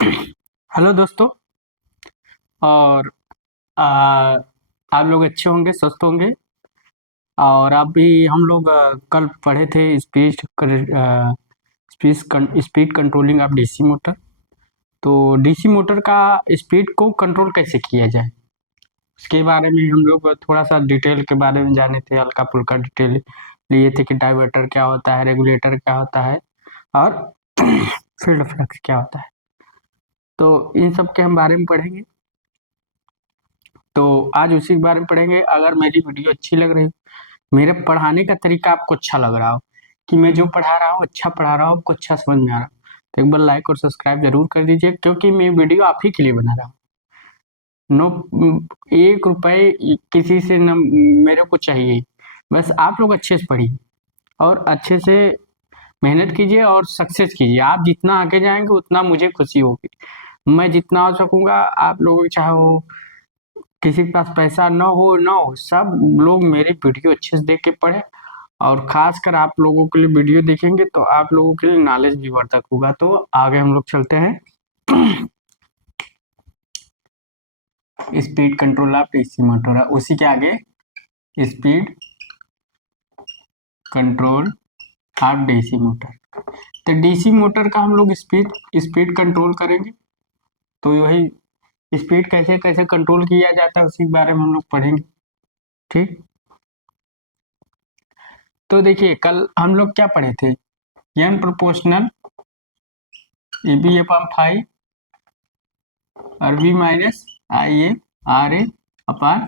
Hello दोस्तों। और आ, आप लोग अच्छे होंगे, स्वस्थ होंगे। और अभी हम लोग कल पढ़े थे speed controlling of DC motor. तो डीसी मोटर का स्पीड को कंट्रोल कैसे किया जाए, उसके बारे में हम लोग थोड़ा सा डिटेल के बारे में जाने थे। हल्का फुल्का डिटेल लिए थे कि डाइवर्टर क्या होता है, रेगुलेटर क्या होता है, और फील्ड फ्लक्स क्या होता है। तो इन सब के हम बारे में पढ़ेंगे। तो आज उसी के बारे में पढ़ेंगे। अगर मेरी वीडियो अच्छी लग रही हो, मेरे पढ़ाने का तरीका आपको अच्छा लग रहा हो, कि मैं जो पढ़ा रहा हूँ अच्छा पढ़ा रहा हूँ, आपको अच्छा समझ में आ रहा हो, तो एक बार लाइक और सब्सक्राइब जरूर कर दीजिए, क्योंकि मैं वीडियो आप ही के लिए बना रहा हूँ। नो, 1 रुपए किसी से न मेरे को चाहिए। बस आप लोग अच्छे से पढ़िए और अच्छे से मेहनत कीजिए और सक्सेस कीजिए। आप जितना आगे जाएंगे उतना मुझे खुशी होगी। मैं जितना हो सकूंगा, आप लोग चाहे हो किसी के पास पैसा न हो, सब लोग मेरी वीडियो अच्छे से देख के पढ़े। और खासकर आप लोगों के लिए वीडियो देखेंगे तो आप लोगों के लिए नॉलेज भी वर्धक होगा। तो आगे हम लोग चलते हैं। Speed control of DC motor, उसी के आगे speed control of DC motor. तो डीसी मोटर का हम लोग स्पीड स्पीड कंट्रोल करेंगे। तो वही स्पीड कैसे कैसे कंट्रोल किया जाता है उसी के बारे में हम लोग पढ़ेंगे। ठीक। तो देखिए, कल हम लोग क्या पढ़े थे, N proportional A B upon 5 और v minus I A R A upon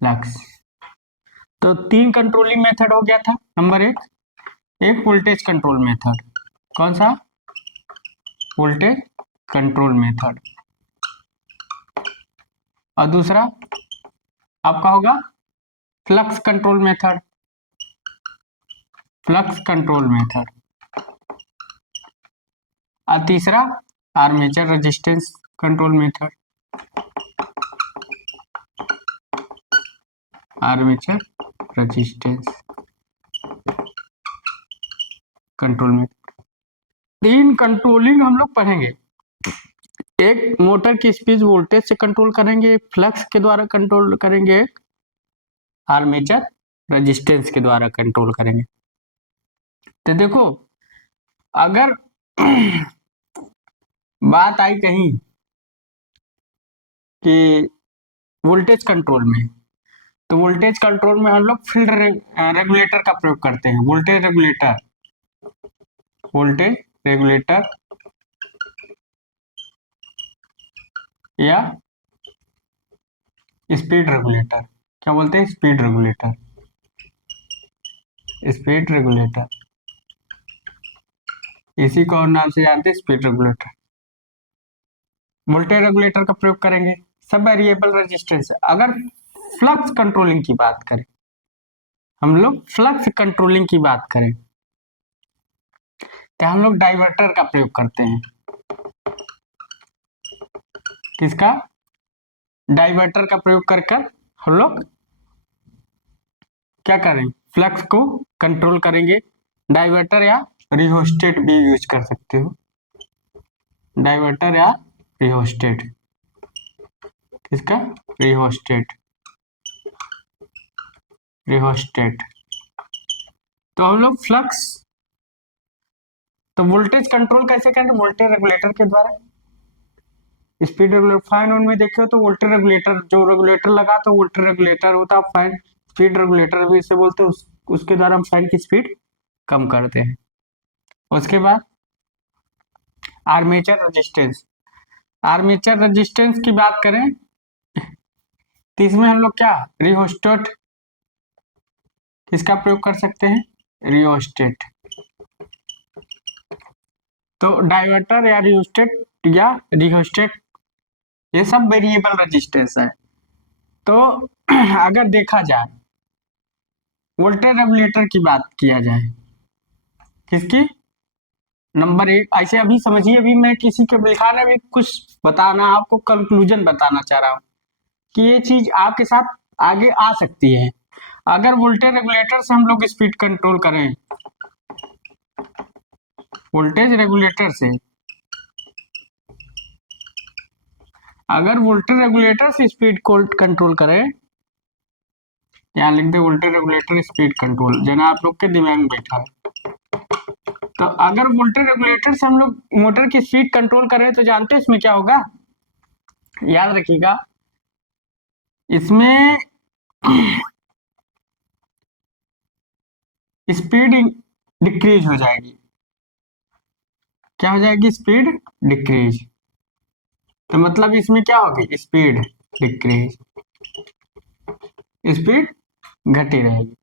flux. तो 3 कंट्रोलिंग मेथड हो गया था। नंबर एक वोल्टेज कंट्रोल मेथड। कौन सा? Voltage control method. और दूसरा आपका होगा flux control method. Flux control method. और तीसरा armature resistance control method. Armature resistance control method. 3 controlling हम लोग पढ़ेंगे। एक मोटर की स्पीड वोल्टेज से कंट्रोल करेंगे, एक फ्लक्स के द्वारा कंट्रोल करेंगे, एक आर्मेचर रेजिस्टेंस के द्वारा कंट्रोल करेंगे। तो देखो, अगर बात आई कहीं कि वोल्टेज कंट्रोल में, तो वोल्टेज कंट्रोल में हम लोग फील्ड रेगुलेटर का प्रयोग करते हैं। वोल्टेज रेगुलेटर, वोल्टेज रेगुलेटर या स्पीड रेगुलेटर। क्या बोलते हैं? Speed regulator. स्पीड रेगुलेटर, इसी को और नाम से जानते हैं, स्पीड रेगुलेटर। वोल्टेज रेगुलेटर का प्रयोग करेंगे। सब वेरिएबल रेजिस्टेंस। अगर फ्लक्स कंट्रोलिंग की बात करें, हम लोग फ्लक्स कंट्रोलिंग की बात करें, तो हम लोग डाइवर्टर का प्रयोग करते हैं। किसका? डाइवर्टर का प्रयोग कर कर हम लोग क्या करें? फ्लक्स को कंट्रोल करेंगे। डाइवर्टर या रिहोस्टेट भी यूज कर सकते हो। डाइवर्टर या रिहोस्टेट। किसका? रिहोस्टेट। रिहोस्टेट। तो हम लोग फ्लक्स, तो वोल्टेज कंट्रोल कैसे करें? वोल्टेज रेगुलेटर के द्वारा। स्पीड रेगुलेटर फाइन ऑन में देखियो तो वोल्टेज रेगुलेटर, जो रेगुलेटर लगा तो वोल्टेज रेगुलेटर होता है फाइन। स्पीड रेगुलेटर भी इसे बोलते हैं। उसके द्वारा हम फैन की स्पीड कम करते हैं। उसके बाद आर्मेचर रेजिस्टेंस। आर्मेचर रेजिस्टेंस की बात करें तो इसमें हम लोग क्या रिहोस्टेट, किसका प्रयोग कर सकते हैं? रिहोस्टेट। तो डाइवर्टर या रिहोस्टेट ये सब वेरिएबल रेजिस्टेंस है। तो अगर देखा जाए, वोल्टेज रेगुलेटर की बात किया जाए, किसकी? नंबर 1 ऐसे अभी समझिए, अभी मैं किसी के लिखाने में कुछ बताना, आपको कंक्लूजन बताना चाह रहा हूँ कि ये चीज आपके साथ आगे आ सकती है। अगर वोल्टेज रेगुलेटर से हम लोग स्पीड कंट्रोल करें, वोल्टेज रेगुलेटर से अगर वोल्टेज रेगुलेटर से स्पीड को कंट्रोल करे, यहाँ लिख दे वोल्टेज रेगुलेटर स्पीड कंट्रोल, जना आप लोग के दिमाग में बैठा है। तो अगर वोल्टेज रेगुलेटर से हम लोग मोटर की स्पीड कंट्रोल करें तो जानते हैं इसमें क्या होगा, याद रखिएगा, इसमें स्पीड डिक्रीज हो जाएगी। क्या हो जाएगी? Speed decrease. तो मतलब इसमें क्या होगी? स्पीड डिक्रीज, स्पीड घटी रहेगी।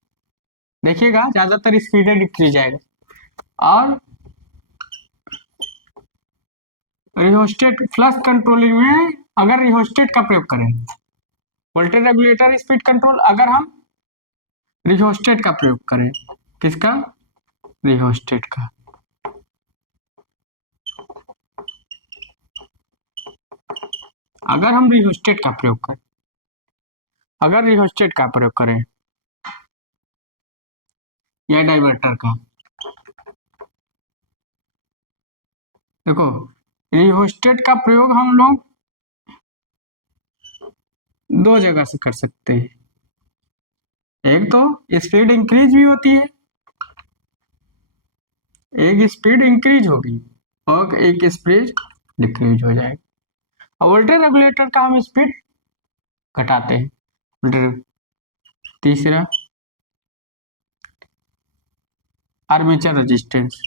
देखिएगा ज्यादातर स्पीड डिक्रीज आएगा। और रिहोस्टेट फ्लक्स कंट्रोलिंग में अगर रिहोस्टेट का प्रयोग करें, वोल्टेज रेगुलेटर स्पीड कंट्रोल, अगर हम रिहोस्टेट का प्रयोग करें, किसका? रिहोस्टेट का। अगर हम रिहोस्टेट का प्रयोग करें, अगर रिहोस्टेट का प्रयोग करें या डाइवर्टर का, देखो रिहोस्टेट का प्रयोग हम लोग दो जगह से कर सकते हैं। एक तो स्पीड इंक्रीज भी होती है, एक स्पीड इंक्रीज होगी और एक स्पीड डिक्रीज हो जाएगी। और वोल्टेज रेगुलेटर का हम स्पीड घटाते हैं। तीसरा आर्मेचर रेजिस्टेंस।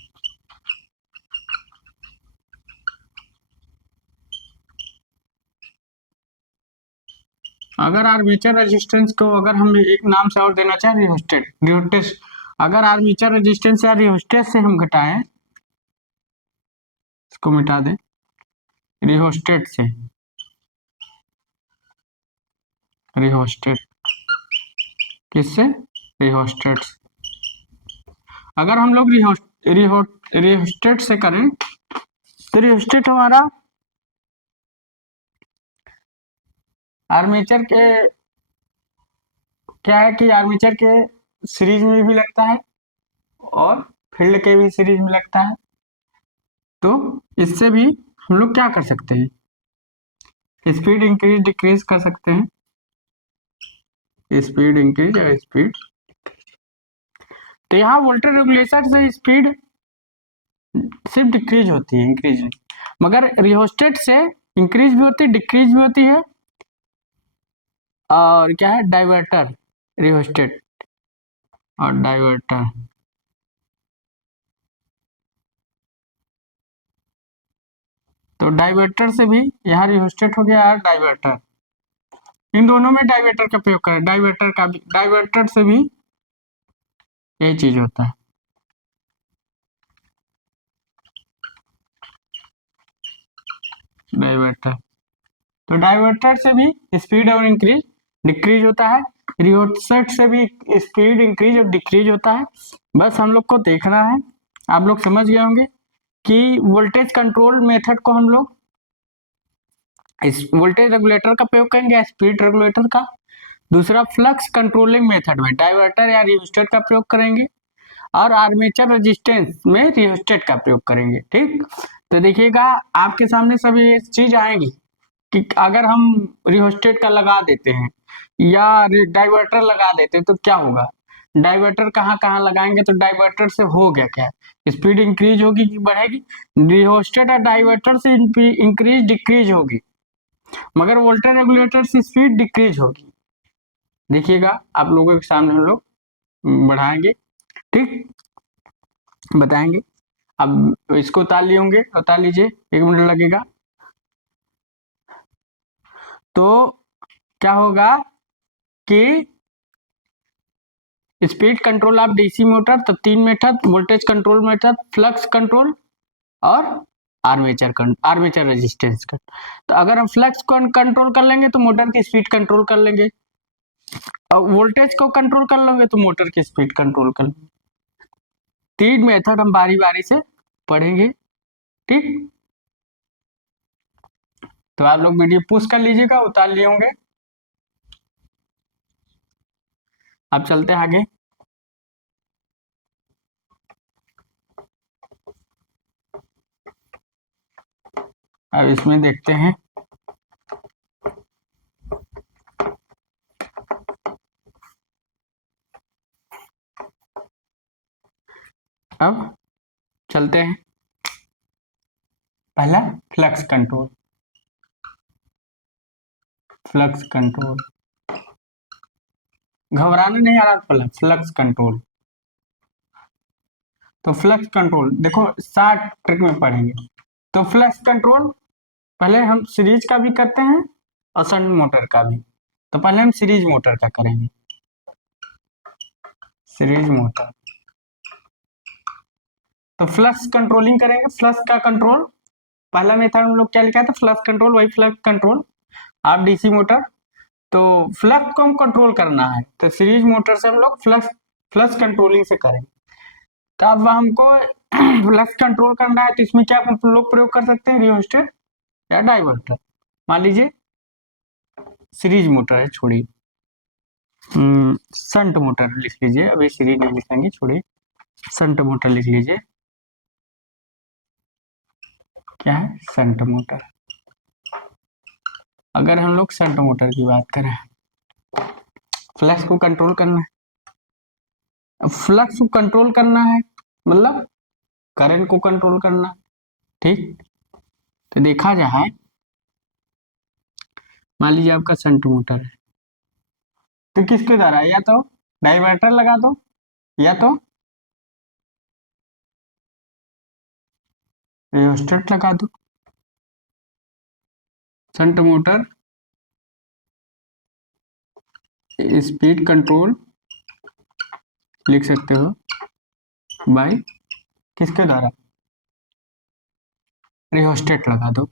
अगर आर्मेचर रेजिस्टेंस को अगर हम एक नाम से और देना चाहें, रिहोस्टेट, रिहोस्टेट, अगर आर्मेचर रेजिस्टेंस या रिहोस्टेट से हम घटाएं, इसको मिटा दें, रिहोस्टेट से, रिहोस्टेट, किससे? रिहोस्टेट। अगर हम लोग रिहोस्टेट से करें तो रिहोस्टेट हमारा आर्मेचर के, क्या है कि आर्मेचर के सीरीज में भी लगता है और फील्ड के भी सीरीज में लगता है। तो इससे भी हम लोग क्या कर सकते हैं? स्पीड इंक्रीज डिक्रीज कर सकते हैं, स्पीड इंक्रीज और स्पीड। तो यहाँ वोल्टेज रेगुलेशन से स्पीड सिर्फ डिक्रीज होती है, इंक्रीज नहीं। मगर रिहोस्टेट से इंक्रीज भी होती है, डिक्रीज भी होती है। और क्या है? डाइवर्टर, रिहोस्टेट और डाइवर्टर। तो डाइवर्टर से भी, यहाँ रिहोस्टेट हो गया और डाइवर्टर, इन दोनों में डाइवर्टर का प्रयोग करें। डाइवर्टर का भी, डाइवर्टर से भी यही चीज होता है। डाइवर्टर, तो डाइवर्टर से भी स्पीड और इंक्रीज डिक्रीज होता है, रिहोस्टेट से भी स्पीड इंक्रीज और डिक्रीज होता है। बस हम लोग को देखना है, आप लोग समझ गए होंगे कि वोल्टेज कंट्रोल मेथड को हम लोग इस वोल्टेज रेगुलेटर का प्रयोग करेंगे, स्पीड रेगुलेटर का। दूसरा फ्लक्स कंट्रोलिंग मेथड में डाइवर्टर या रिहोस्टेट का प्रयोग करेंगे, और आर्मेचर रेजिस्टेंस में रिहोस्टेट का प्रयोग करेंगे। ठीक, तो देखिएगा आपके सामने सभी ये चीज आएंगी कि अगर हम रिहोस्टेट का लगा देते हैं या डाइवर्टर लगा देते हैं तो क्या होगा, डाइवर्टर कहाँ कहाँ लगाएंगे, तो डाइवर्टर से हो गया क्या, स्पीड इंक्रीज होगी कि बढ़ेगी? रिहोस्टेट और डाइवर्टर से इंक्रीज डिक्रीज होगी, मगर वोल्टेज रेगुलेटर से स्पीड डिक्रीज होगी। देखिएगा आप लोगों के सामने हम लोग बढ़ाएंगे, ठीक, बताएंगे। अब इसको उतार लिए होंगे, उतार लीजिए, 1 मिनट लगेगा। तो क्या होगा कि speed control of DC motor, तो 3 method, voltage control method, flux control और आर्मेचर रेजिस्टेंस का। तो अगर हम फ्लक्स को कंट्रोल कर लेंगे तो मोटर की स्पीड कंट्रोल कर लेंगे, और वोल्टेज को कंट्रोल कर लेंगे तो मोटर की स्पीड कंट्रोल कर लेंगे। 3 मेथड हम बारी बारी से पढ़ेंगे, ठीक। तो आप लोग वीडियो पुश कर लीजिएगा, उतार लिए होंगे। अब चलते हैं आगे। अब इसमें देखते हैं अब चलते हैं पहला फ्लक्स कंट्रोल। फ्लक्स कंट्रोल, घबराना नहीं आ रहा, पहला फ्लक्स कंट्रोल। तो फ्लक्स कंट्रोल देखो शॉर्ट ट्रिक में पढ़ेंगे। तो फ्लक्स कंट्रोल पहले हम सीरीज का भी करते हैं और शंट मोटर का भी। तो पहले हम सीरीज मोटर का करेंगे। सीरीज मोटर, तो फ्लक्स कंट्रोलिंग करेंगे। फ्लक्स का कंट्रोल पहला मेथड हम लोग क्या लिखा था, फ्लक्स कंट्रोल, वही फ्लक्स कंट्रोल। आप डीसी मोटर, तो फ्लक्स को हम कंट्रोल करना है तो सीरीज मोटर से हम लोग फ्लक्स कंट्रोलिंग से करेंगे। तो अब हमको फ्लक्स कंट्रोल करना है तो इसमें क्या हम लोग प्रयोग कर सकते हैं, रियोस्टेट या डाइवर्टर। मान लीजिए सीरीज मोटर है, छोड़िए शंट मोटर लिख लीजिए, अभी सीरीज नहीं लिखेंगे, छोड़िए शंट मोटर लिख लीजिए। क्या है, शंट मोटर। अगर हम लोग शंट मोटर की बात करें, फ्लक्स को कंट्रोल करना है। फ्लक्स को कंट्रोल करना है मतलब करंट को कंट्रोल करना, ठीक। तो देखा जाए, मान लीजिए आपका शंट मोटर है, तो किसके द्वारा, या तो डाइवर्टर लगा दो या तो रियोस्टेट लगा दो। शंट मोटर स्पीड कंट्रोल लिख सकते हो बाय किसके द्वारा, रियोस्टेट लगा दो,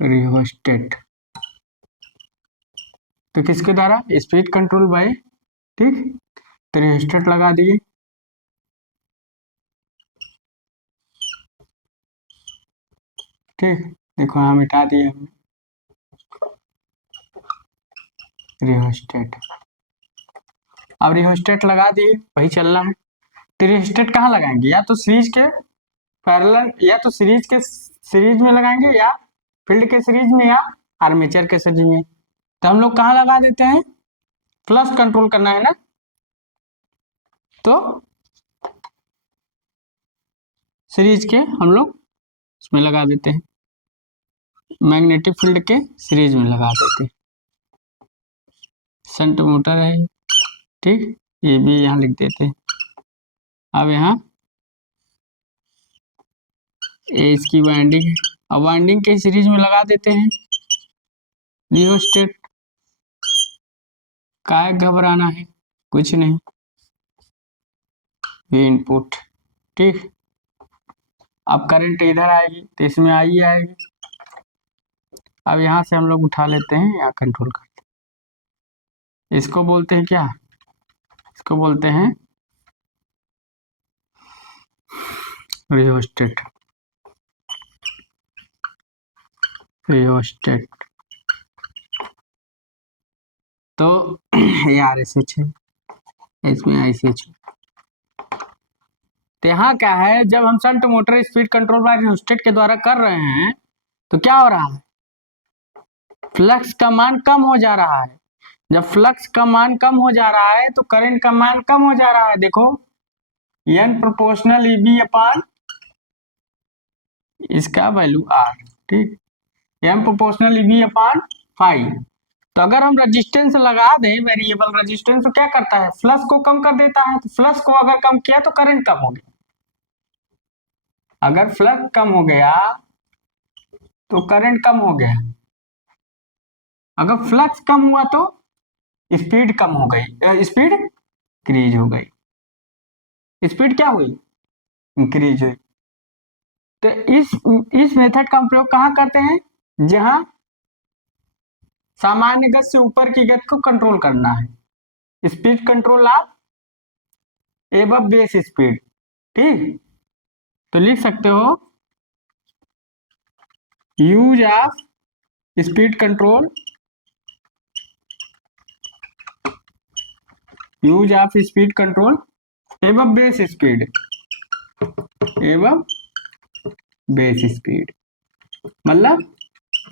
रियोस्टेट। तो किसके द्वारा, स्पीड कंट्रोल बाय, ठीक। तो रियोस्टेट लगा दिए। ठीक, देखो यहाँ मिटा दिए हमने रियोस्टेट। अब रियोस्टेट लगा दिए, वही चल रहा है। तो रियोस्टेट कहाँ लगाएंगे, या तो सीरीज के पैरेलल, या तो सीरीज में लगाएंगे, या फील्ड के सीरीज में, या आर्मेचर के सीरीज में। तो हम लोग कहाँ लगा देते हैं, फ्लक्स कंट्रोल करना है ना, तो सीरीज के हम लोग इसमें लगा देते हैं, मैग्नेटिक फील्ड के सीरीज में लगा देते हैं। शंट मोटर है, ठीक, ये भी यहाँ लिख देते हैं। अब यहाँ ये इसकी वाइंडिंग है, अब वाइंडिंग के सीरीज में लगा देते हैं रियोस्टेट। काय घबराना है, कुछ नहीं, ये इनपुट, ठीक। अब करंट इधर आएगी तो इसमें आई आएगी। अब यहाँ से हम लोग उठा लेते हैं, यहाँ कंट्रोल करते हैं। इसको बोलते हैं क्या, इसको बोलते हैं रियोस्टेट। रियोस्टेट, तो ये RSH है, इसमें ICH। तो यहाँ क्या है, जब हम shunt motor speed control bye rheostat के द्वारा कर रहे हैं तो क्या हो रहा है, फ्लक्स का मान कम हो जा रहा है। जब फ्लक्स का मान कम हो जा रहा है तो करंट का मान कम हो जा रहा है। देखो N प्रोपोर्शनल EB अपान इसका वैल्यू R, ठीक, M प्रोपोर्शनल EB अपान 5। तो अगर हम रेजिस्टेंस लगा दें, वेरिएबल रेजिस्टेंस, तो क्या करता है, फ्लक्स को कम कर देता है। तो फ्लक्स को अगर कम किया तो करंट कम हो गया। अगर फ्लक्स कम हो गया तो करंट कम हो गया। अगर फ्लक्स कम हुआ तो स्पीड कम हो गई, स्पीड इंक्रीज हो गई। स्पीड क्या हुई, इंक्रीज हुई। तो इस मेथड का हम प्रयोग कहाँ करते हैं, जहां सामान्य गति से ऊपर की गति को कंट्रोल करना है। Speed control of above base speed, ठीक। तो लिख सकते हो use of speed control, use of speed control above base speed, above base speed मतलब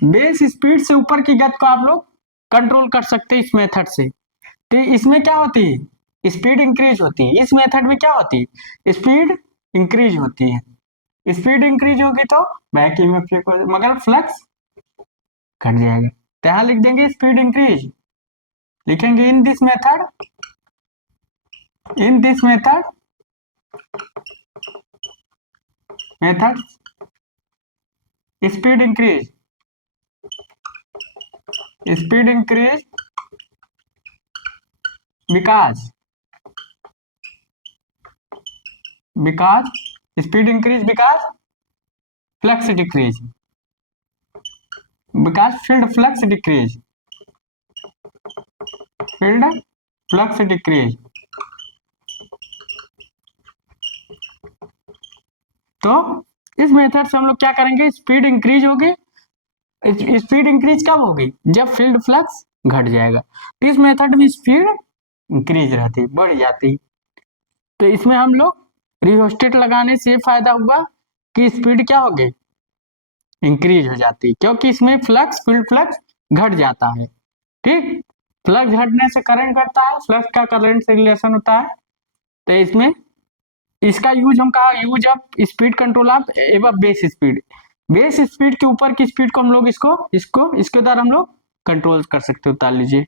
बेस स्पीड से ऊपर की गति को आप लोग कंट्रोल कर सकते हैं इस मेथड से। तो इसमें क्या होती है, स्पीड इंक्रीज होती है। इस मेथड में क्या होती है, स्पीड इंक्रीज होती है। स्पीड इंक्रीज होगी तो बैक ईएमएफ मगर फ्लक्स घट जाएगा। तो यहाँ लिख देंगे स्पीड इंक्रीज, लिखेंगे in this method, in this method speed increase, speed increase because speed increase because flux decrease, because field flux decrease, field flux decrease. तो इस मेथड से हम लोग क्या करेंगे, स्पीड इंक्रीज होगी। स्पीड इंक्रीज कब होगी, जब फील्ड फ्लक्स घट जाएगा। तो इस मेथड में स्पीड इंक्रीज रहती, बढ़ जाती। तो इसमें हम लोग रियोस्टेट लगाने से फायदा हुआ कि स्पीड क्या होगी, इंक्रीज हो जाती, क्योंकि इसमें फ्लक्स, फील्ड फ्लक्स घट जाता है। ठीक, फ्लक्स घटने से करंट घटता है, फ्लक्स का करंट से रिलेशन होता है। तो इसमें इसका यूज हम कहा, use of speed control of एवं बेस स्पीड। बेस स्पीड के ऊपर की स्पीड को हम लोग इसके द्वारा हम लोग कंट्रोल कर सकते हो। उतार लीजिए।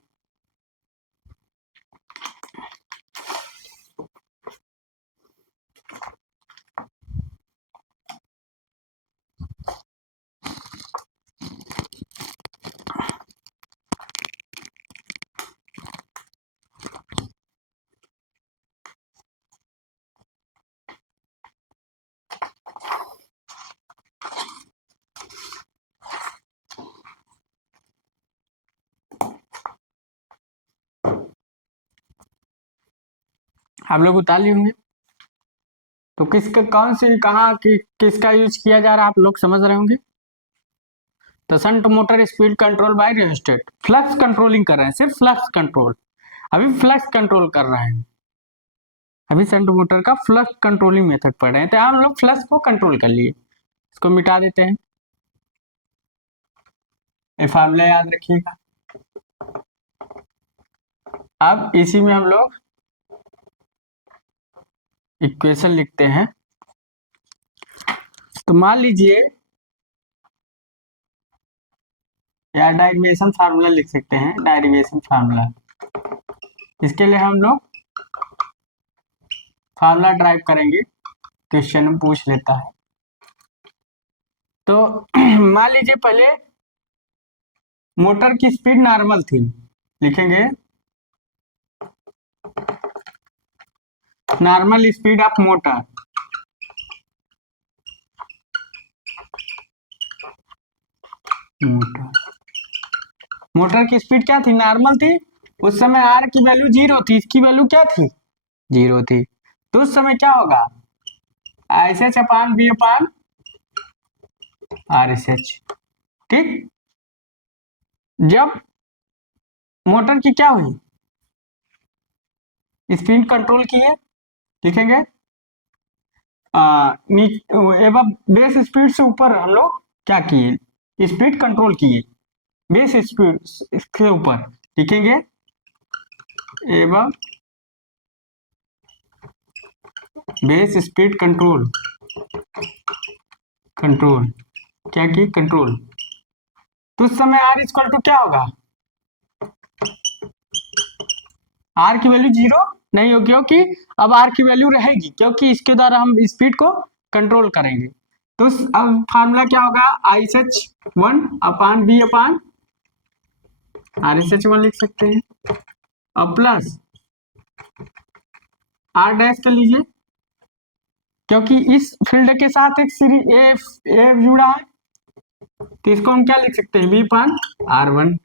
आप लोग उतार लिए होंगे। तो किसका कौन सी कहाँ किसका यूज किया जा रहा है आप लोग समझ रहे होंगे। तो shunt motor speed control bye rheostat, flux controlling कर रहे हैं, सिर्फ फ्लक्स कंट्रोल, अभी फ्लक्स कंट्रोल कर रहे हैं। अभी शंट मोटर का फ्लक्स कंट्रोलिंग मेथड पढ़ रहे हैं, तो हम लोग फ्लक्स को कंट्रोल कर लिए। इसको मिटा देते हैं, ये फार्मूला याद रखिएगा। अब इसी में हम लोग इक्वेशन लिखते हैं। तो मान लीजिए, या डायरेक्शन फार्मूला लिख सकते हैं, डायरेक्शन फार्मूला। इसके लिए हम लोग फार्मूला ड्राइव करेंगे, क्वेश्चन में पूछ लेता है। तो मान लीजिए पहले मोटर की स्पीड नॉर्मल थी, लिखेंगे normal speed of motor, motor की स्पीड क्या थी, नॉर्मल थी। उस समय आर की वैल्यू 0 थी, इसकी वैल्यू क्या थी, 0 थी। तो उस समय क्या होगा, एस एच अपान B upon R S H. ठीक, जब मोटर की क्या हुई, स्पीड कंट्रोल की है, लिखेंगे एवं बेस स्पीड से ऊपर हम लोग क्या किए, स्पीड कंट्रोल किए, बेस स्पीड के ऊपर लिखेंगे एवं बेस स्पीड कंट्रोल, कंट्रोल क्या की, कंट्रोल। तो उस समय आर इक्वल टू क्या होगा, आर की वैल्यू 0 नहीं होगी, क्योंकि अब आर की वैल्यू रहेगी, क्योंकि इसके द्वारा हम स्पीड को कंट्रोल करेंगे। तो अब फार्मूला क्या होगा, I S H 1 upon B upon R S H 1 लिख सकते हैं, अब प्लस आर डैश कर लीजिए, क्योंकि इस फील्ड के साथ एक सीरीज ए जुड़ा है, तो इसको हम क्या लिख सकते हैं, बी अपान आर वन।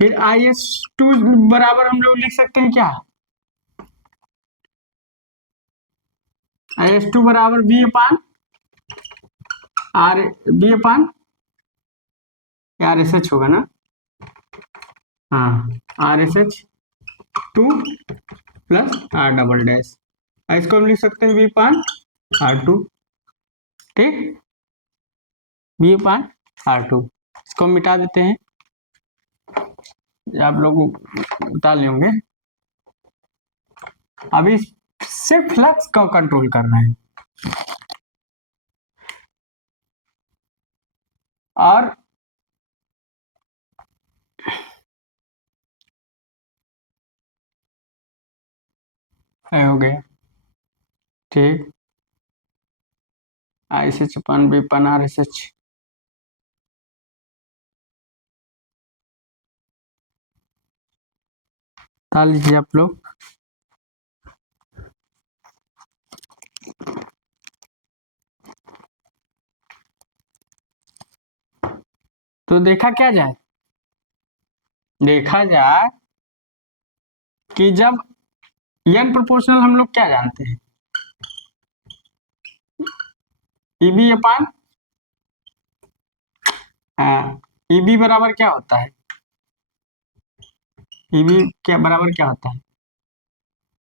फिर आई एस टू बराबर हम लोग लिख सकते हैं क्या, आई एस टू बराबर B upon R, B upon R S H होगा ना, हाँ R S H 2 plus R double dash, इसको हम लिख सकते हैं बी अपान आर टू। ठीक, बी अपान आर टू, इसको मिटा देते हैं, आप लोग उतार लेंगे। अभी सिर्फ फ्लक्स को कंट्रोल करना है। और ये हो गया ठीक, ISH अपन B अपन RSH। डाल लीजिए आप लोग। तो देखा क्या जाए, देखा जाए कि जब n प्रोपोर्शनल, हम लोग क्या जानते हैं, EB अपान EB बराबर क्या होता है, EB क्या बराबर क्या होता है,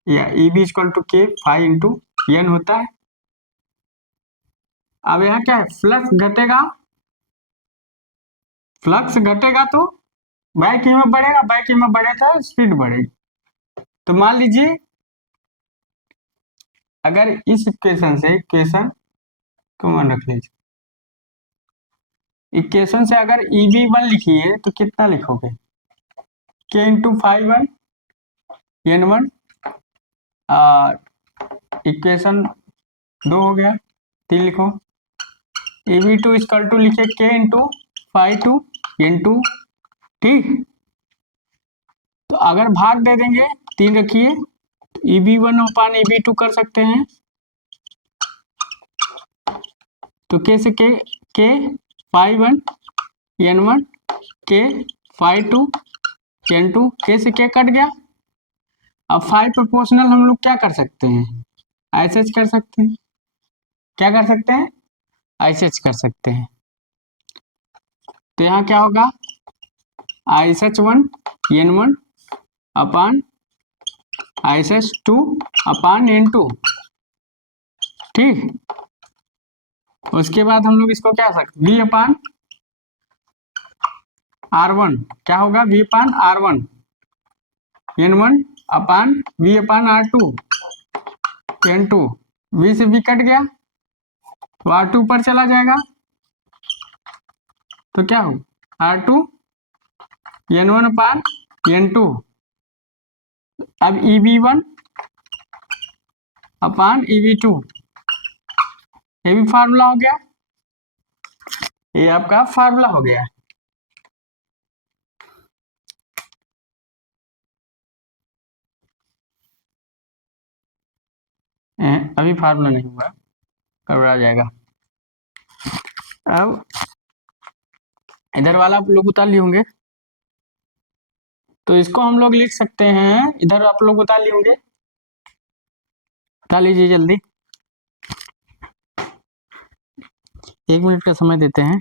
या EB equal to K phi into n होता है। अब यहाँ क्या है, फ्लक्स घटेगा, फ्लक्स घटेगा तो बैक ईएमएफ बढ़ेगा, बैक ईएमएफ बढ़ेगा तो स्पीड बढ़ेगी। तो मान लीजिए अगर इस इक्वेशन से, इक्वेशन को मान रख लीजिए, इक्वेशन से अगर EB1 लिखिए तो कितना लिखोगे, K into five one N1, equation 2 हो गया, 3 लिखो। EB2 इक्वल टू लिखिए K into five two N2, ठीक। तो अगर भाग दे देंगे 3 रखिए, तो EB1 अपान EB2 कर सकते हैं। तो K से K five one N1, K five two N2, K से K कट गया। अब फाइव प्रोपोर्शनल हम लोग क्या कर सकते हैं, ISH कर सकते हैं। क्या कर सकते हैं, ISH कर सकते हैं। तो यहाँ क्या होगा, ISH1 N1 अपान ISH2 अपान N2, ठीक। उसके बाद हम लोग इसको क्या सकते, V अपान R1 क्या होगा, V अपान R1 N1 अपान V अपान R2 N2, V से V कट गया तो R2 ऊपर चला जाएगा, तो क्या हो R2 N1 अपान N2। अब EB1 अपान EB2, ये भी फार्मूला हो गया, ये आपका फार्मूला हो गया। अभी फार्मूला नहीं हुआ, गड़बड़ा जाएगा। अब इधर वाला आप लोग उतार लिए होंगे, तो इसको हम लोग लिख सकते हैं, इधर आप लोग उतार लिए होंगे, उतार लीजिए जल्दी, 1 मिनट का समय देते हैं।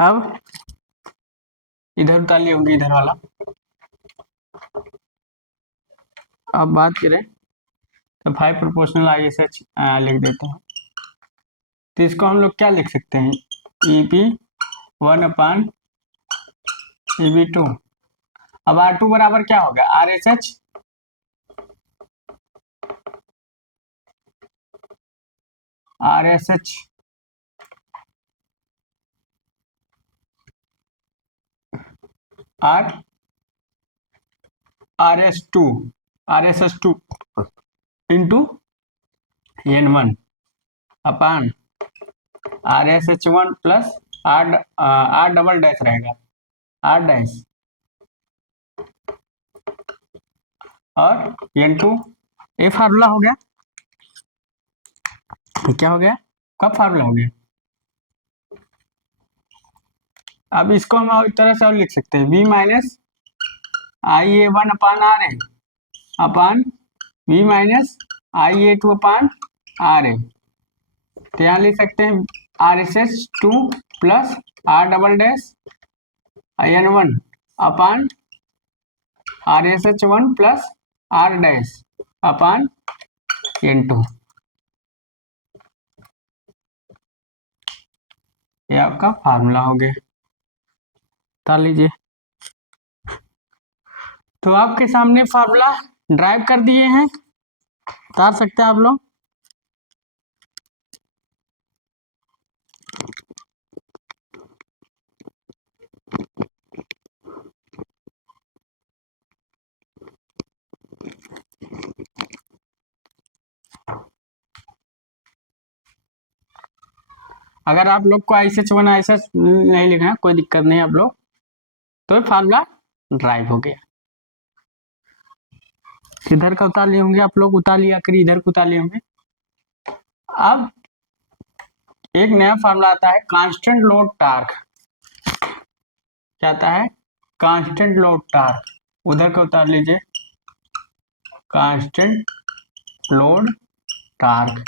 अब इधर उतार लिए होंगे, इधर वाला। अब बात करें तो फाइव प्रोपोर्शनल ISH लिख देते हैं। तो इसको हम लोग क्या लिख सकते हैं, EB1 अपान EB2। अब R2 बराबर क्या हो गया, RSH RSH2 इंटू N1 अपान RSH1 plus R double dash रहेगा, R डैश और N2। ये फार्मूला हो गया, क्या हो गया, कब फार्मूला हो गया। अब इसको हम और एक तरह से और लिख सकते हैं, V माइनस IA1 अपान RA अपान V माइनस IA2 अपान RA। तो यहाँ लिख सकते हैं RSH2 plus R double dash N1 अपान RSH1 प्लस R डैश अपान N2। ये आपका फार्मूला हो गया। उतार लीजिए। तो आपके सामने फार्मूला ड्राइव कर दिए हैं, उतार सकते हैं आप लोग। अगर आप लोग को ISH1 ISH नहीं लिखना है, कोई दिक्कत नहीं आप लोग, तो फार्मूला ड्राइव हो गया। इधर का उतार लिए होंगे आप लोग, उतार लिया कर इधर को उतार लिए होंगे। अब एक नया फार्मूला आता है कांस्टेंट लोड टार्क। क्या आता है? Constant load torque. उधर का उतार लीजिए, कांस्टेंट लोड टार्क।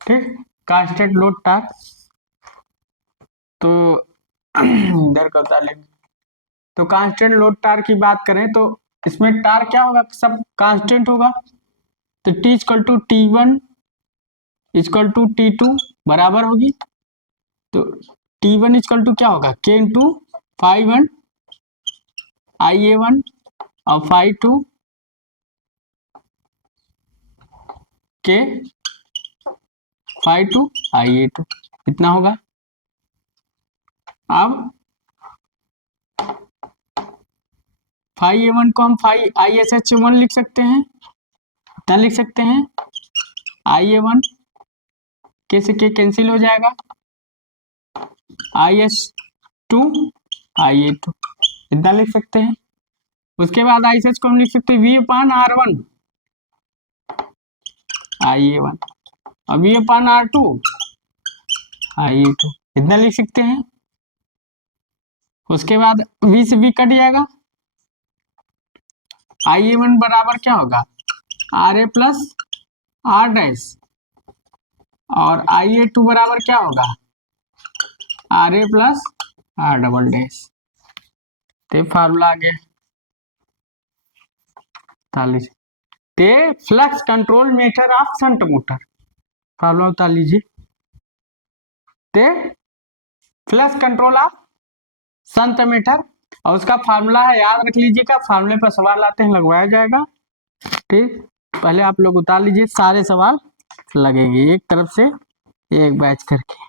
ठीक, कांस्टेंट लोड टार्क। तो इधर का उतार लेंगे। तो कांस्टेंट लोड टार्क की बात करें तो इसमें टार्क क्या होगा? सब कांस्टेंट होगा। तो T equal to T1 equal to T2 बराबर होगी। तो T1 इक्वल टू क्या होगा? K इंटू phi1 IA1 और phi2 K phi2 IA2 इतना होगा। अब phi A1 को हम phi ISH1 लिख सकते हैं, इतना लिख सकते हैं। IA1 K से K कैंसिल हो जाएगा, IS2 IA2 इतना लिख सकते हैं। उसके बाद ISH को हम लिख सकते हैं V/R1 IA1 और V/R2 IA2 इतना लिख सकते हैं। उसके बाद V से V कट जाएगा, IA1 बराबर क्या होगा? RA प्लस R डैश और IA2 बराबर क्या होगा? RA plus R double dash. तो फार्मूला आ गया 40। The flux control meter of shunt motor. Formula उतार लीजिए। The flux control of shunt meter और उसका फार्मूला है, याद रख लीजिएगा। फार्मूले पर सवाल आते हैं, लगवाया जाएगा। ठीक, पहले आप लोग उतार लीजिए, सारे सवाल लगेंगे एक तरफ से एक बैच करके।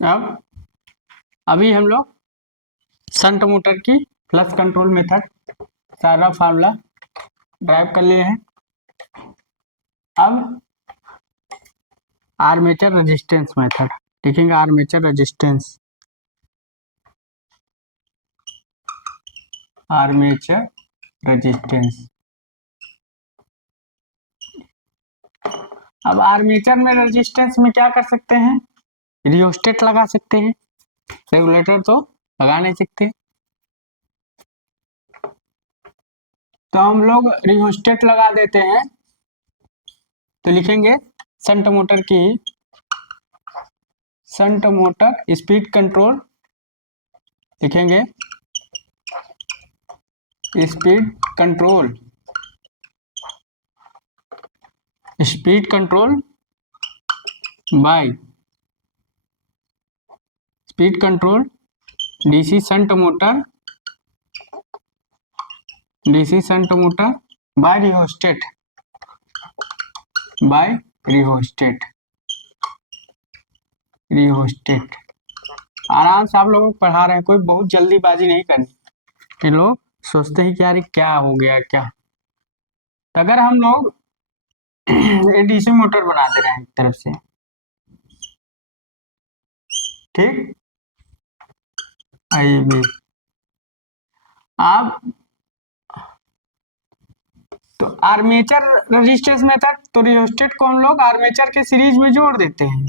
अब अभी हम लोग शंट मोटर की फ्लक्स कंट्रोल मेथड सारा फार्मूला ड्राइव कर लिए हैं। अब आर्मेचर रेजिस्टेंस मेथड लिखेंगे। Armature resistance, armature resistance. अब आर्मेचर में रेजिस्टेंस में क्या कर सकते हैं? रियोस्टेट लगा सकते हैं, रेगुलेटर तो लगा नहीं सकते। तो हम लोग रियोस्टेट लगा देते हैं। तो लिखेंगे शंट मोटर की, शंट मोटर स्पीड कंट्रोल, लिखेंगे speed control, speed control by speed control DC shunt motor by rheostat. आराम से आप लोगों को पढ़ा रहे हैं, कोई बहुत जल्दीबाजी नहीं करनी। ये लोग सोचते हैं कि यार क्या हो गया क्या। तो अगर हम लोग डीसी मोटर बना दे रहे हैं एक तरफ से, ठीक, आइए भी आप तो आर्मेचर रेजिस्टेंस मेथड, तो रियोस्टेट को हम लोग आर्मेचर के सीरीज में जोड़ देते हैं,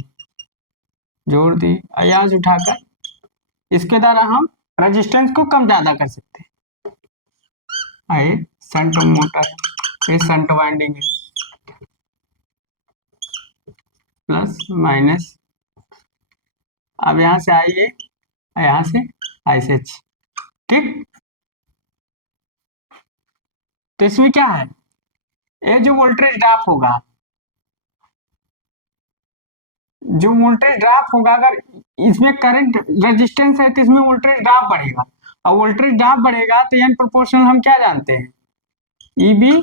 जोड़ दी यहाँ से उठाकर। इसके द्वारा हम रेजिस्टेंस को कम ज्यादा कर सकते हैं। आइए शंट मोटर, ये शंट वाइंडिंग है, प्लस माइनस। अब यहाँ से आइए, यहाँ से ISH, ठीक। तो इसमें क्या है, ये जो वोल्टेज ड्रॉप होगा, अगर इसमें करंट रेजिस्टेंस है तो इसमें वोल्टेज ड्रॉप बढ़ेगा, और वोल्टेज ड्रॉप बढ़ेगा तो एन प्रोपोर्शनल हम क्या जानते हैं, EB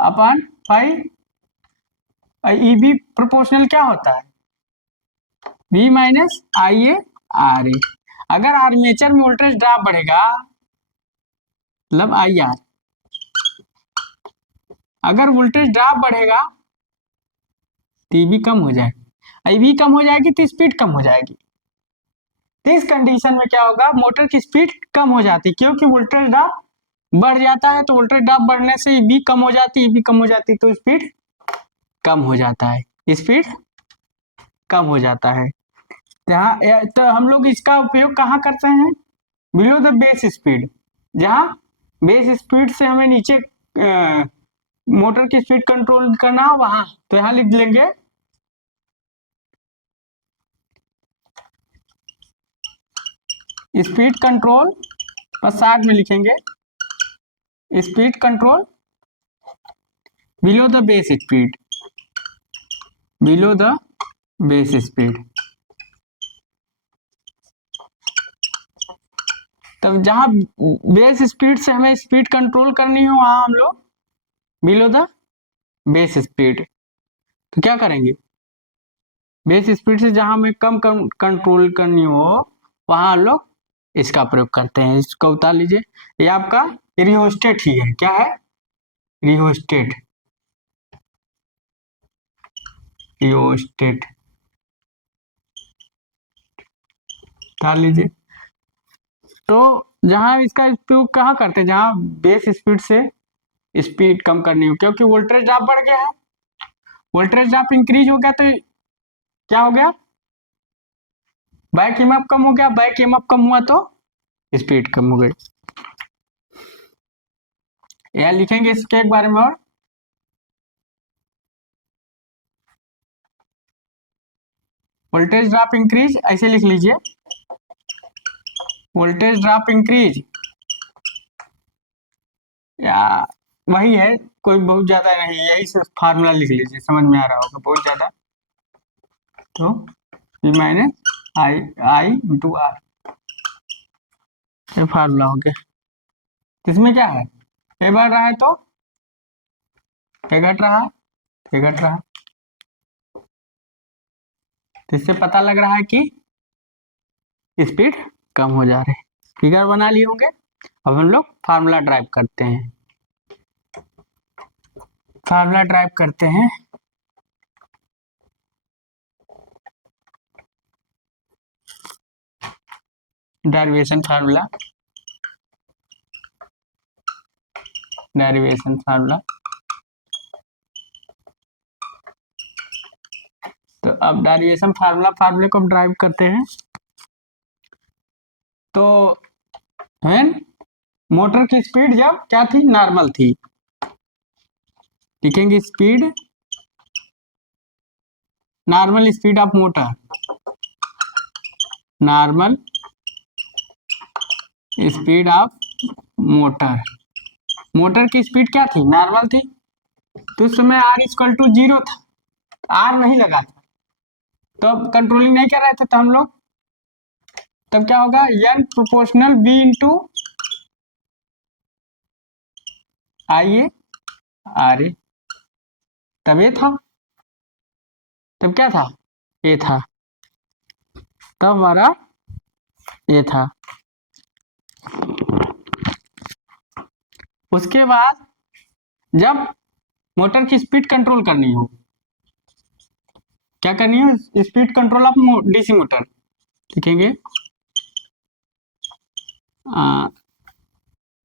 अपन फाइव। EB प्रोपोर्शनल क्या होता है, V माइनस IA RA। अगर आर्मेचर में वोल्टेज ड्रॉप बढ़ेगा मतलब IR, अगर वोल्टेज ड्रॉप बढ़ेगा तो EB कम हो जाएगी, IB कम हो जाएगी तो स्पीड कम हो जाएगी। तो इस कंडीशन में क्या होगा, मोटर की स्पीड कम हो जाती है, क्योंकि वोल्टेज ड्रॉप बढ़ जाता है। तो वोल्टेज ड्रॉप बढ़ने से EB कम हो जाती है, EB कम हो जाती है तो स्पीड कम हो जाता है, स्पीड कम हो जाता है। तो हम लोग इसका उपयोग कहाँ करते हैं, बिलो द बेस स्पीड, जहाँ बेस स्पीड से हमें नीचे मोटर की स्पीड कंट्रोल करना हो वहां, तो यहाँ लिख लेंगे स्पीड कंट्रोल, बस साथ में लिखेंगे speed control below the base speed, below the base speed. तब जहां बेस स्पीड से हमें स्पीड कंट्रोल करनी हो वहां हम लोग बिलो द बेस स्पीड, तो क्या करेंगे, बेस स्पीड से जहां हमें कम कंट्रोल करनी हो वहां हम लोग इसका प्रयोग करते हैं। इसको उतार लीजिए, ये आपका रिहोस्टेट ही है, क्या है, रिहोस्टेट, रिहोस्टेट उतार लीजिए। तो जहां इसका उपयोग कहाँ करते हैं, जहां बेस स्पीड से स्पीड कम करनी हो, क्योंकि वोल्टेज ड्रॉप बढ़ गया है, वोल्टेज ड्रॉप इंक्रीज हो गया तो क्या हो गया, बैक ईएमएफ कम हो गया, बैक ईएमएफ कम हुआ तो स्पीड कम हो गई। यह लिखेंगे इसके एक बारे में और, वोल्टेज ड्रॉप इंक्रीज, ऐसे लिख लीजिए, वोल्टेज ड्रॉप इंक्रीज, या वही है, कोई बहुत ज्यादा नहीं, यही से फार्मूला लिख लीजिए, समझ में आ रहा होगा बहुत ज्यादा। तो V minus I into R, ये फार्मूला हो गया। इसमें क्या है, ये बढ़ रहा है तो ये घट रहा है, ये घट रहा है, तो इससे पता लग रहा है कि स्पीड कम हो जा रही है। फिगर बना लिए होंगे, अब हम लोग फार्मूला ड्राइव करते हैं, फार्मूला ड्राइव करते हैं। Derivation formula, derivation formula. तो अब डेरिवेशन फार्मूले को हम ड्राइव करते हैं। तो व्हेन मोटर की स्पीड जब क्या थी, नॉर्मल थी, लिखेंगे speed, normal speed of motor, normal speed of motor, motor की स्पीड क्या थी, नॉर्मल थी, तो उस समय R इक्वल टू 0 था, R नहीं लगा था, तो अब कंट्रोलिंग नहीं कर रहे थे, तो हम लोग तब क्या होगा, n proportional v into I A R A. तब ये था, तब क्या था, ये था, तब हमारा ये था। उसके बाद जब मोटर की स्पीड कंट्रोल करनी हो, क्या करनी है, speed control of DC motor, लिखेंगे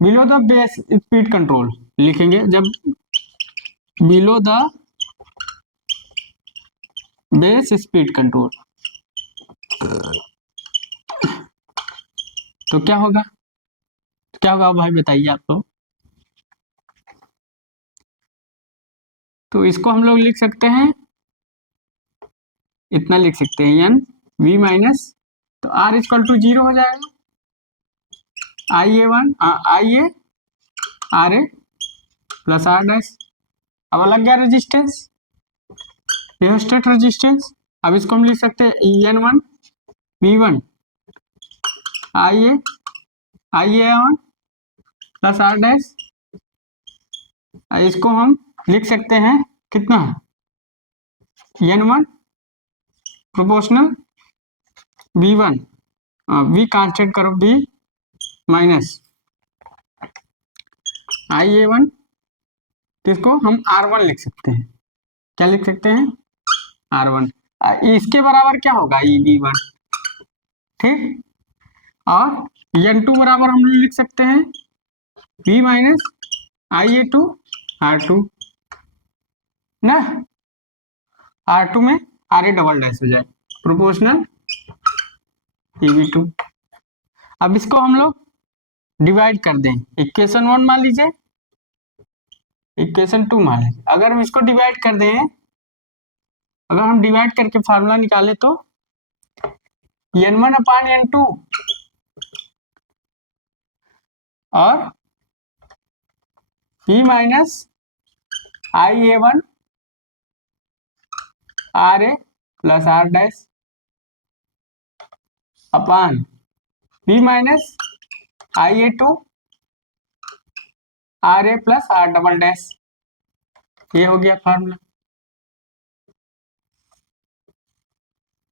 below the base speed control, लिखेंगे जब below the base speed control तो क्या होगा, क्या होगा भाई बताइए आप तो इसको हम लोग लिख सकते हैं, इतना लिख सकते हैं एन वी माइनस, तो आर इक्वल टू 0 हो जाएगा, I A one I A R A plus R dash. अब लग गया रेजिस्टेंस, रियोस्टेट रेजिस्टेंस। अब इसको हम लिख सकते हैं N one V one I A one plus R dash. इसको हम लिख सकते हैं कितना, N one proportional V one, V constant करो, V minus I A one, तो इसको हम आर वन लिख सकते हैं, क्या लिख सकते हैं, आर वन। इसके बराबर क्या होगा, ई वी वन, ठीक। और एन टू बराबर हम लोग लिख सकते हैं V minus I A two R two ना, आर टू में आर ए डबल डैश हो जाए, प्रोपोर्शनल ई वी टू। अब इसको हम लोग डिवाइड कर दें, इक्वेशन 1 मान लीजिए, इक्वेशन 2 मान लीजिए। अगर हम इसको डिवाइड कर दें, अगर हम डिवाइड करके फार्मूला निकाले तो N one upon N two और P minus I A one R A plus R dash upon P minus I A two R A plus R double dash, ये हो गया फार्मूला।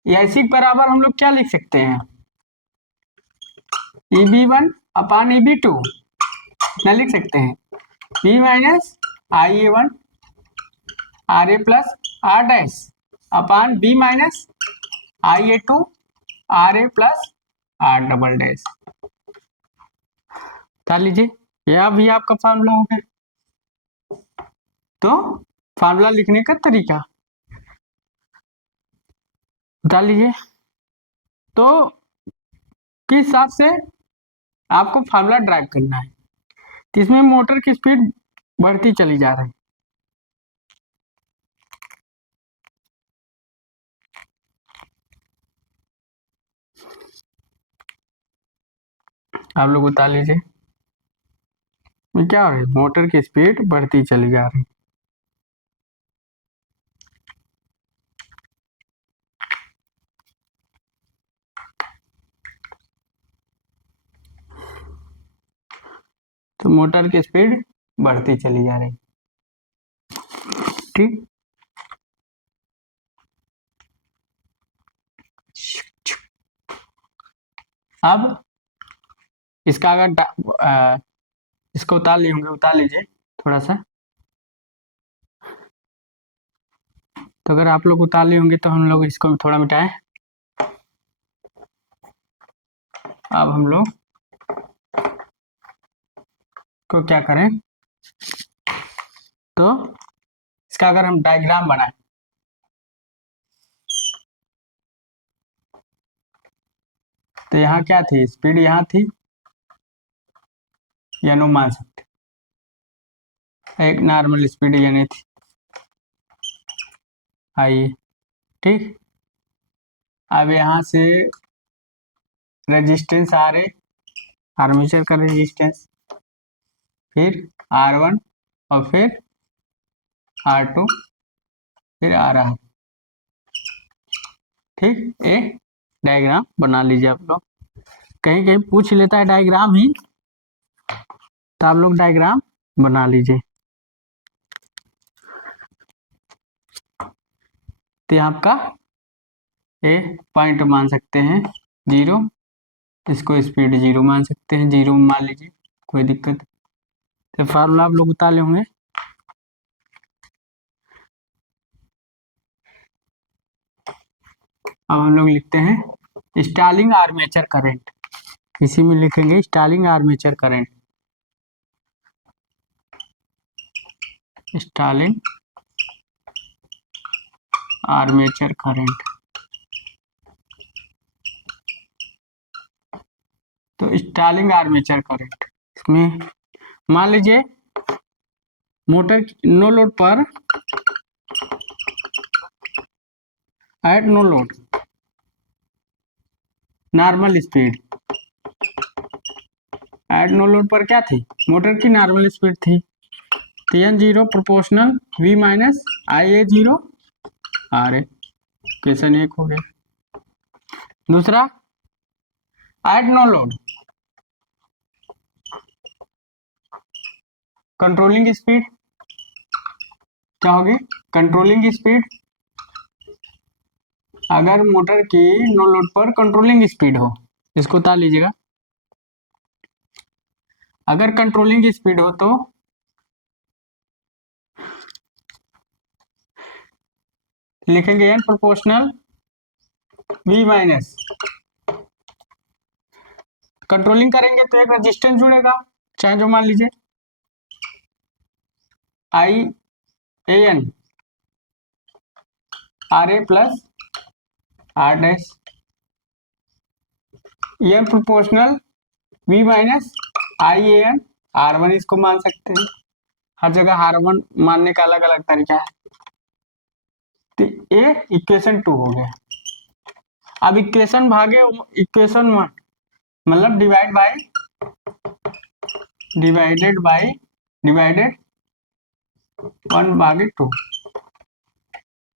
इसी बराबर हम लोग क्या लिख सकते हैं, E B one upon E B two, क्या लिख सकते हैं, P minus I A one R A plus R dash upon B minus I A two R A plus R double dash. बता लीजिए, यह भी आपका फार्मूला हो गया। तो फार्मूला लिखने का तरीका बता लीजिए, तो किस हिसाब से आपको फार्मूला ड्राइव करना है, तो इसमें मोटर की स्पीड बढ़ती चली जा रही है, आप लोग बता लीजिए क्या हो रहा है, मोटर की स्पीड बढ़ती चली जा रही है। तो मोटर की स्पीड बढ़ती चली जा रही, ठीक। अब इसका अगर इसको उतार लिए होंगे, उतार लीजिए थोड़ा सा, तो अगर आप लोग उतार लिए होंगे तो हम लोग इसको थोड़ा मिटाएं। अब हम लोग को क्या करें, तो इसका अगर हम डायग्राम बनाएं, तो यहाँ क्या थी, स्पीड यहाँ थी, या नो मान सकते, एक नॉर्मल स्पीड यानी थी आई, ठीक। अब यहाँ से रेजिस्टेंस आर ए, आर्मेचर का रेजिस्टेंस, फिर आर वन और फिर आर टू, फिर आर आर, ठीक। एक डायग्राम बना लीजिए आप लोग। कहीं कहीं पूछ लेता है डायग्राम ही, तो आप लोग डायग्राम बना लीजिए। तो आपका ए पॉइंट मान सकते हैं 0, इसको स्पीड 0 मान सकते हैं, 0 मान लीजिए, कोई दिक्कत। तो फार्मूला आप लोग उतारे होंगे। अब हम लोग लिखते हैं स्टार्लिंग आर्मेचर करंट, इसी में लिखेंगे starting armature current, starting armature current. तो स्टार्लिंग आर्मेचर करंट, इसमें मान लीजिए मोटर नो लोड पर, at no load normal speed, at no load पर क्या थी, मोटर की नॉर्मल स्पीड थी, तो N 0 proportional V minus I A 0 R A, question 1 हो गया। दूसरा at no load controlling speed क्या होगी, कंट्रोलिंग स्पीड, अगर मोटर की नो लोड पर कंट्रोलिंग स्पीड हो, इसको उतार लीजिएगा, अगर कंट्रोलिंग स्पीड हो तो लिखेंगे N proportional V minus, controlling करेंगे तो एक रेजिस्टेंस जुड़ेगा, चाहे जो मान लीजिए I A N R A plus R dash, N proportional V minus I A N R one, इसको मान सकते हैं, हर जगह आर वन मानने का अलग अलग तरीका है। तो ये इक्वेशन 2 हो गया। अब इक्वेशन भागे इक्वेशन 1, मतलब डिवाइडेड 1 भागे 2,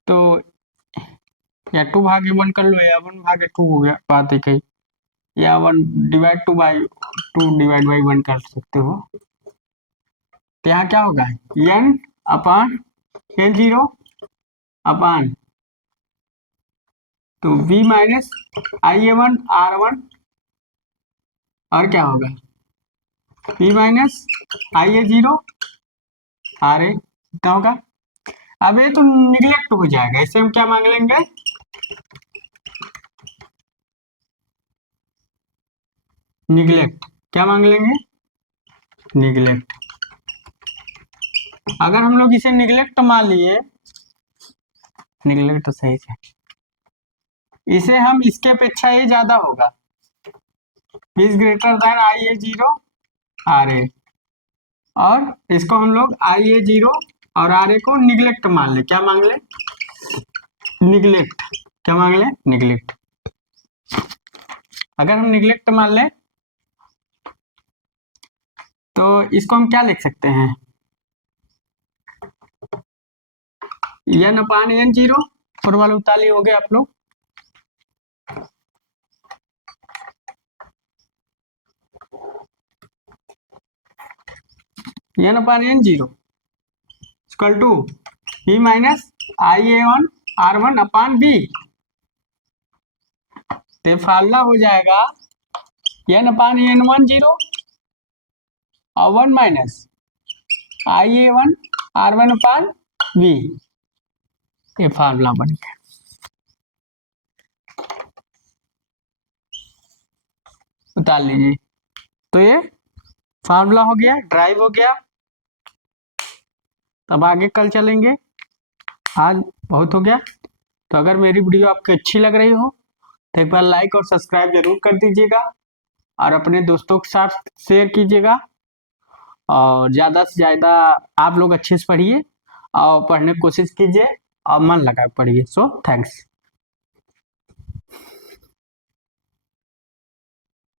तो या 2 भागे 1 कर लो या 1 भागे 2 हो गया, बात है कही, या 1 डिवाइड 2 बाई 2 डिवाइड बाई 1 कर सकते हो। तो यहाँ क्या होगा, एन अपान एन 0 अपान तो v minus I A 1 R 1, और क्या होगा v minus I A 0 R A, क्या होगा। अब ये तो निगलेक्ट हो जाएगा, इसे हम क्या मांग लेंगे, निगलेक्ट, क्या मांग लेंगे, निगलेक्ट। अगर हम लोग इसे निगलेक्ट मान लिए, निगलेक्ट तो सही है, इसे हम इसके अपेक्षा ये ज्यादा होगा, is greater than I A 0 R A, और इसको हम लोग आई ए 0 और आर ए को निगलेक्ट मान ले, क्या मांग ले, निगलेक्ट, क्या मांग ले, निगलेक्ट। अगर हम निगलेक्ट मान ले तो इसको हम क्या लिख सकते हैं, एन अपान एन 0, ऊपर वाला उताली हो गए आप लोग, N upon N 0 equal to B minus I A 1 R 1 upon B, तो फार्मूला हो जाएगा एन अपान एन 1 0 और 1 minus I A 1 R 1 upon B, ये फार्मूला बन गया। उतार लीजिए, तो ये फार्मूला हो गया, ड्राइव हो गया। तब आगे कल चलेंगे, आज बहुत हो गया। तो अगर मेरी वीडियो आपको अच्छी लग रही हो तो एक बार लाइक और सब्सक्राइब जरूर कर दीजिएगा, और अपने दोस्तों के साथ शेयर कीजिएगा, और ज़्यादा से ज़्यादा आप लोग अच्छे से पढ़िए और पढ़ने की कोशिश कीजिए और मन लगा पढ़िए। So thanks.